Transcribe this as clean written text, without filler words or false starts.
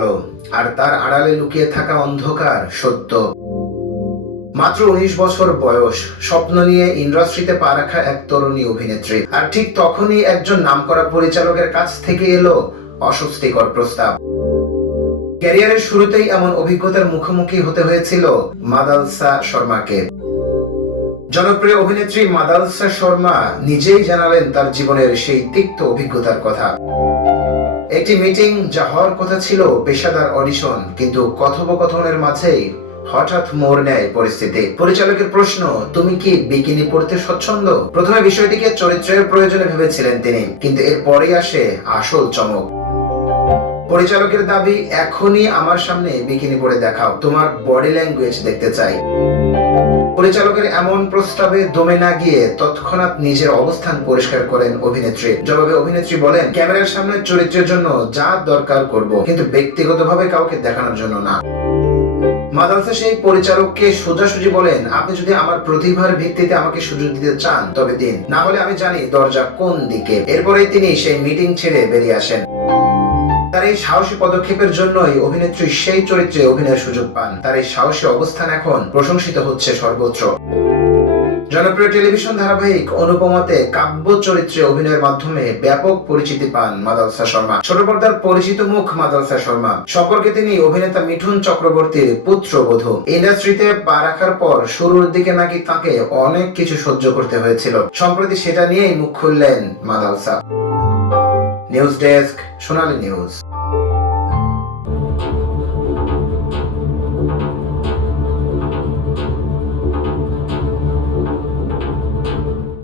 আলো, আর তার আড়ালে লুকিয়ে থাকা অন্ধকার সত্য। মাত্র 19 বছর বয়স, স্বপ্ন নিয়ে ইন্ডাস্ট্রিতে পা রাখা এক তরুণী অভিনেত্রী। আর ঠিক তখনই একজন নামকরা পরিচালকের কাছ থেকে এলো অস্বস্তিকর প্রস্তাব। ক্যারিয়ারের শুরুতেই এমন অভিজ্ঞতার মুখোমুখি হতে হয়েছিল মাদালসা শর্মাকে। জনপ্রিয় অভিনেত্রী মাদালসা শর্মা নিজেই জানালেন তার জীবনের সেই তিক্ত অভিজ্ঞতার কথা। একটি মিটিং যা হওয়ার কথা ছিল পেশাদার অডিশন, কিন্তু কথোপকথনের মাঝেই হঠাৎ মোড় নেয় পরিস্থিতি। পরিচালকের প্রশ্ন, তুমি কি বিকিনি পরতে স্বচ্ছন্দ? প্রথমে বিষয়টিকে চরিত্রের প্রয়োজনে ভেবেছিলেন তিনি, কিন্তু এরপরেই আসে আসল চমক। পরিচালকের দাবি, এখনই আমার সামনে বিকিনি পরে দেখাও, তোমার বডি ল্যাঙ্গুয়েজ দেখতে চাই। পরিচালকের এমন প্রস্তাবে দমে না গিয়ে তৎক্ষণাৎ নিজের অবস্থান পরিষ্কার করেন অভিনেত্রী। জবাবে অভিনেত্রী বলেন, ক্যামেরার সামনে চরিত্রের জন্য যা দরকার করব, কিন্তু ব্যক্তিগতভাবে কাউকে দেখানোর জন্য না। মাদালসা সেই পরিচালককে সোজাসুজি বলেন, আপনি যদি আমার প্রতিভার ভিত্তিতে আমাকে সুযোগ দিতে চান তবে দিন, না হলে আমি জানি দরজা কোন দিকে। এরপরেই তিনি সেই মিটিং ছেড়ে বেরিয়ে আসেন। তার এই সাহসী পদক্ষেপের জন্যই অভিনেত্রী সেই চরিত্রে অভিনয়ের সুযোগ পান। তার এই সাহসী অবস্থান এখন প্রশংসিত হচ্ছে সর্বত্র। জনপ্রিয় টেলিভিশন ধারাবাহিক অনুপমাতে কাব্য চরিত্রে অভিনয়ের মাধ্যমে ব্যাপক পরিচিতি পান মাদালসা শর্মা। ছোট পর্দার পরিচিত মুখ মাদালসা শর্মা সম্পর্কে তিনি অভিনেতা মিঠুন চক্রবর্তীর পুত্রবধূ। ইন্ডাস্ট্রিতে পা রাখার পর শুরুর দিকে নাকি তাকে অনেক কিছু সহ্য করতে হয়েছিল। সম্প্রতি সেটা নিয়েই মুখ খুললেন মাদালসা। নিউজ ডেস্ক, সোনালী নিউজ।